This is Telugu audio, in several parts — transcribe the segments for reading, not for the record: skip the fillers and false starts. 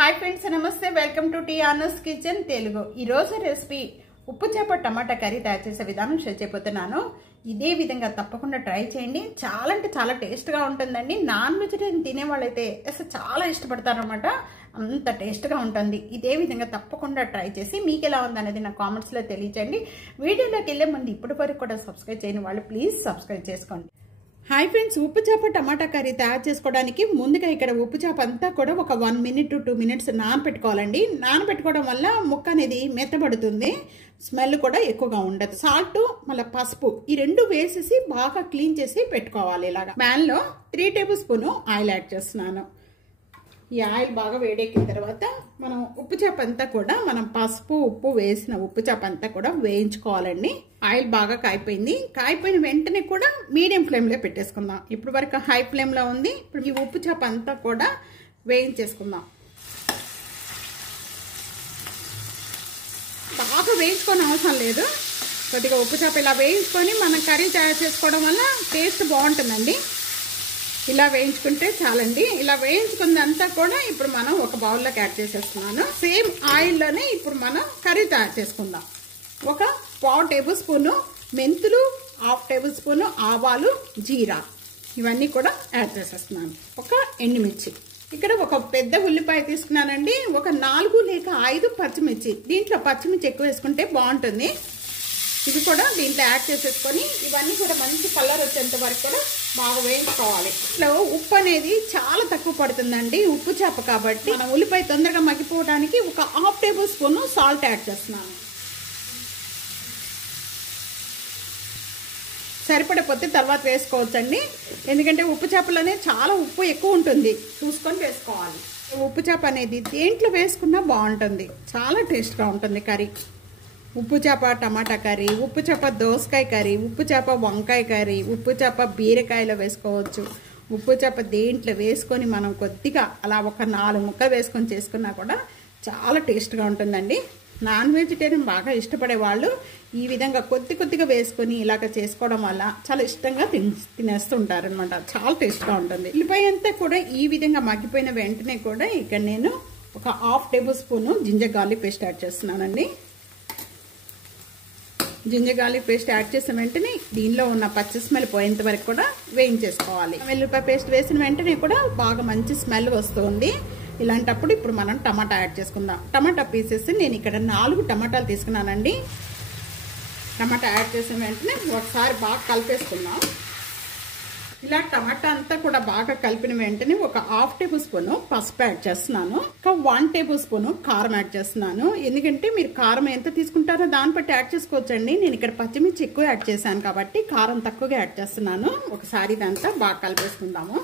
हाई फ्रेंड्स नमस्ते वेलकम टू टी आनस किचन तेलुगु ఈ రోజు రెసిపీ ఉప్పు చేప టమాటా కర్రీ తయారు చేసే విధానం షేర్ చేయబోతున్నాను। ఇదే విధంగా తప్పకుండా ట్రై చేయండి। చాలా అంటే చాలా టేస్ట్ గా ఉంటుందండి। నాన్ వెజిటేరియన్ తినే వాళ్ళైతే అసలు చాలా ఇష్టపడతారన్నమాట। అంత టేస్ట్ గా ఉంటుంది। ఇదే విధంగా తప్పకుండా ట్రై చేసి మీకు ఎలా ఉందనేది నా కామెంట్స్ లో తెలియజేయండి। వీడియోలోకి వెళ్ళే ముందు ఇప్పటివరకు కూడా సబ్స్క్రైబ్ చేయని వాళ్ళు ప్లీజ్ సబ్స్క్రైబ్ చేసుకోండి। हाई फ्रेंड्स उप्पु చేప టమాటా కర్రీ తయారు చేసుకోవడానికి ముందుగా ఇక్కడ ఉప్పు చేప అంతా కూడా ఒక 1 మినిట్ టు 2 మినిట్స్ నానబెట్టుకోవాలండి। నానబెట్టుకోవడం వల్ల ముక్క అనేది మెత్తబడుతుంది, స్మెల్ కూడా ఎక్కువగా ఉండదు। సాల్ట్ మళ్ళీ పసుపు ఈ రెండు వేసేసి బాగా క్లీన్ చేసి పెట్టుకోవాలి। ఇలాగా ప్యాన్ లో 3 టేబుల్ స్పూన్ ఆయిల్ యాడ్ చేస్తున్నాను। ఈ ఆయిల్ బాగా వేడెక్కిన తర్వాత మనం ఉప్పు చేప అంతా కూడా మనం పసుపు ఉప్పు వేసిన ఉప్పు చేప అంతా కూడా వేయించుకోవాలండి। ఆయిల్ బాగా కాయిపోయిన వెంటనే కూడా మీడియం ఫ్లేమ్ లో పెట్టేసుకుందాం। ఇప్పుడు వరకు హై ఫ్లేమ్ లో ఉంది। ఇప్పుడు ఈ ఉప్పు చేప అంతా కూడా వేయించేసుకుందాం। బాగా వేయించుకోని అవసరం లేదు, కొద్దిగా ఉప్పు చేప ఇలా వేయించుకొని మనం కర్రీ తయారు చేసుకోవడం వల్ల టేస్ట్ బాగుంటుందండి। ఇలా వేయించుకుంటే చాలండి। ఇలా వేయించుకున్నంతా కూడా ఇప్పుడు మనం ఒక బౌల్లోకి యాడ్ చేసేస్తున్నాను। సేమ్ ఆయిల్లోనే ఇప్పుడు మనం కర్రీ తయారు చేసుకుందాం। ఒక 1/4 టేబుల్ స్పూన్ మెంతులు, 1/2 టేబుల్ స్పూన్ ఆవాలు, జీరా ఇవన్నీ కూడా యాడ్ చేసేస్తున్నాను। ఒక ఎండుమిర్చి, ఇక్కడ ఒక పెద్ద ఉల్లిపాయ తీసుకున్నానండి। ఒక 4 లేక 5 పచ్చిమిర్చి, దీంట్లో పచ్చిమిర్చి ఎక్కువ వేసుకుంటే బాగుంటుంది। ఇది కూడా దీంట్లో యాడ్ చేసేసుకొని ఇవన్నీ కూడా మంచి కలర్ వచ్చేంత వరకు కూడా బాగా వేయించుకోవాలి। ఇట్లా ఉప్పు అనేది చాలా తక్కువ పడుతుందండి ఉప్పు చేప కాబట్టి। మనం ఉల్లిపాయ తొందరగా మగ్గిపోవడానికి ఒక 1/2 టేబుల్ స్పూన్ సాల్ట్ యాడ్ చేస్తున్నాను। సరిపడపోతే తర్వాత వేసుకోవచ్చండి, ఎందుకంటే ఉప్పు చేపలోనే చాలా ఉప్పు ఎక్కువ ఉంటుంది, చూసుకొని వేసుకోవాలి। ఉప్పు చేప అనేది దేంట్లో వేసుకున్నా బాగుంటుంది, చాలా టేస్ట్గా ఉంటుంది కర్రీ। ఉప్పు చేప టమాటా కర్రీ, ఉప్పు చేప దోసకాయ కర్రీ, ఉప్పు చేప వంకాయ కర్రీ, ఉప్పు చేప బీరకాయలో వేసుకోవచ్చు। ఉప్పు చేప దేంట్లో వేసుకొని మనం కొద్దిగా అలా ఒక 4 ముక్కలు వేసుకొని చేసుకున్నా కూడా చాలా టేస్ట్గా ఉంటుందండి। నాన్ వెజిటేరియన్ బాగా ఇష్టపడే వాళ్ళు ఈ విధంగా కొద్దిగా వేసుకొని ఇలాగ చేసుకోవడం వల్ల చాలా ఇష్టంగా తినేస్తుంటారు అనమాట, చాలా టేస్ట్గా ఉంటుంది। ఉల్లిపాయ అంతా కూడా ఈ విధంగా మగ్గిపోయిన వెంటనే కూడా ఇక్కడ నేను ఒక 1/2 tablespoon ginger garlic paste add చేస్తున్నానండి। జింజర్ గార్లిక్ పేస్ట్ యాడ్ చేసిన వెంటనే దీనిలో ఉన్న పచ్చి స్మెల్ పోయేంత వరకు కూడా వేయించేసుకోవాలి। వెల్లుల్లిపాయ పేస్ట్ వేసిన వెంటనే కూడా బాగా మంచి స్మెల్ వస్తుంది। ఇలాంటప్పుడు ఇప్పుడు మనం టమాటా యాడ్ చేసుకుందాం। టమాటా పీసెస్ నేను ఇక్కడ 4 టమాటాలు తీసుకున్నానండి। టమాటా యాడ్ చేసిన వెంటనే ఒకసారి బాగా కలిపేసుకుందాం। ఇలా టమాటా అంతా కూడా బాగా కలిపిన వెంటనే ఒక 1/2 టేబుల్ స్పూన్ పసుపు యాడ్ చేస్తున్నాను। ఒక 1 టేబుల్ స్పూన్ కారం యాడ్ చేస్తున్నాను, ఎందుకంటే మీరు కారం ఎంత తీసుకుంటారో దాన్ని బట్టి యాడ్ చేసుకోవచ్చండి। నేను ఇక్కడ పచ్చిమిర్చి ఎక్కువ యాడ్ చేశాను కాబట్టి కారం తక్కువగా యాడ్ చేస్తున్నాను। ఒకసారి ఇదంతా బాగా కలిపేసుకుందాము।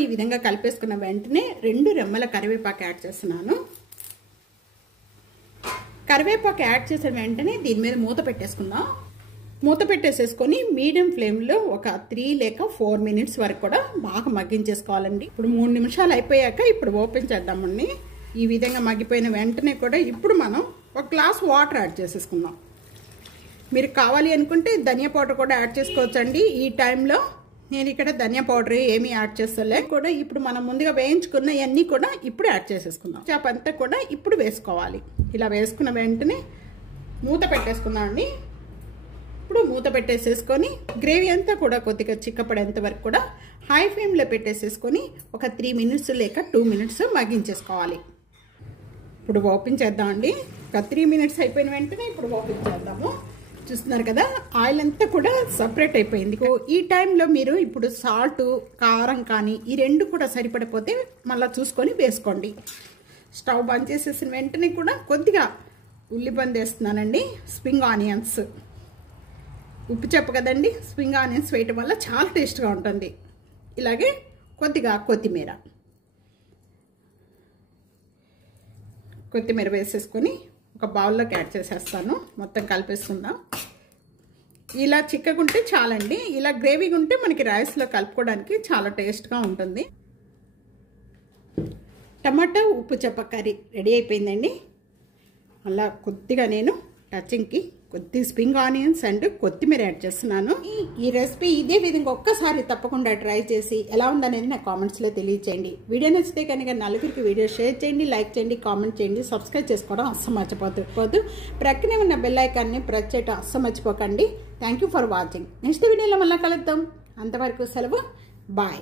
ఈ విధంగా కలిపేసుకున్న వెంటనే 2 రెమ్మల కరివేపాకు యాడ్ చేస్తున్నాను। కరివేపాకు యాడ్ చేసిన వెంటనే దీని మీద మూత పెట్టేసుకుందాం। మూత పెట్టేసేసుకొని మీడియం ఫ్లేమ్లో ఒక 3 లేక 4 మినిట్స్ వరకు కూడా బాగా మగ్గించేసుకోవాలండి। ఇప్పుడు 3 నిమిషాలు అయిపోయాక ఇప్పుడు ఓపెన్ చేద్దామండి। ఈ విధంగా మగ్గిపోయిన వెంటనే కూడా ఇప్పుడు మనం ఒక గ్లాస్ వాటర్ యాడ్ చేసేసుకుందాం। మీరు కావాలి అనుకుంటే ధనియా పౌడర్ కూడా యాడ్ చేసుకోవచ్చండి। ఈ టైంలో నేను ఇక్కడ ధనియా పౌడర్ ఏమీ యాడ్ చేస్తలే కూడా ఇప్పుడు మనం ముందుగా వేయించుకున్న అన్నీ కూడా ఇప్పుడు యాడ్ చేసేసుకుందాం। చేప అంతా కూడా ఇప్పుడు వేసుకోవాలి। ఇలా వేసుకున్న వెంటనే మూత పెట్టేసుకుందాం అండి। ఇప్పుడు మూత పెట్టేసేసుకొని గ్రేవీ అంతా కూడా కొద్దిగా చిక్కపడేంత వరకు కూడా హై ఫ్లేమ్లో పెట్టేసేసుకొని ఒక 3 మినిట్స్ లేక 2 మినిట్స్ మగ్గించేసుకోవాలి। ఇప్పుడు ఓపెన్ చేద్దామండి। ఒక 3 మినిట్స్ అయిపోయిన వెంటనే ఇప్పుడు ఓపెన్ చేద్దాము। చూస్తున్నారు కదా ఆయిల్ అంతా కూడా సపరేట్ అయిపోయింది। ఈ టైంలో మీరు ఇప్పుడు సాల్ట్ కారం కానీ ఈ రెండు కూడా సరిపడిపోతే మళ్ళీ చూసుకొని వేసుకోండి। స్టవ్ బంద్ చేసేసిన వెంటనే కూడా కొద్దిగా ఉల్లిపంది వేస్తున్నానండి, స్ప్రింగ్ ఆనియన్స్। ఉప్పు చేప కదండి, స్ప్రింగ్ ఆనియన్స్ వేయటం వల్ల చాలా టేస్ట్గా ఉంటుంది। ఇలాగే కొద్దిగా కొత్తిమీర వేసేసుకొని ఒక బౌల్లోకి యాడ్ చేసేస్తాను। మొత్తం కలిపేసుకుందాం। ఇలా చిక్కగుంటే చాలండి, ఇలా గ్రేవీగా ఉంటే మనకి రైస్లో కలుపుకోవడానికి చాలా టేస్ట్గా ఉంటుంది। టమాటా ఉప్పు చేప కర్రీ రెడీ అయిపోయిందండి। అలా కొద్దిగా నేను టచింగ్కి కొద్ది స్ప్రింగ్ ఆనియన్స్ అండ్ కొత్తిమీర యాడ్ చేస్తున్నాను. ఈ రెసిపీ ఇదే విధంగా ఒక్కసారి తప్పకుండా ట్రై చేసి ఎలా ఉందనేది నా కామెంట్స్లో తెలియచేయండి. వీడియో నచ్చితే కనుక నలుగురికి వీడియో షేర్ చేయండి, లైక్ చేయండి, కామెంట్ చేయండి, సబ్స్క్రైబ్ చేసుకోవడం అస్సలు మర్చిపోదు. ప్రక్కనే ఉన్న బెల్ ఐకాన్ని ప్రెస్ చేయడం అస్సలు మర్చిపోకండి. Thank you for watching. Next వీడియోలో మళ్ళీ కలుద్దాం. అంతవరకు సెలవు. బాయ్.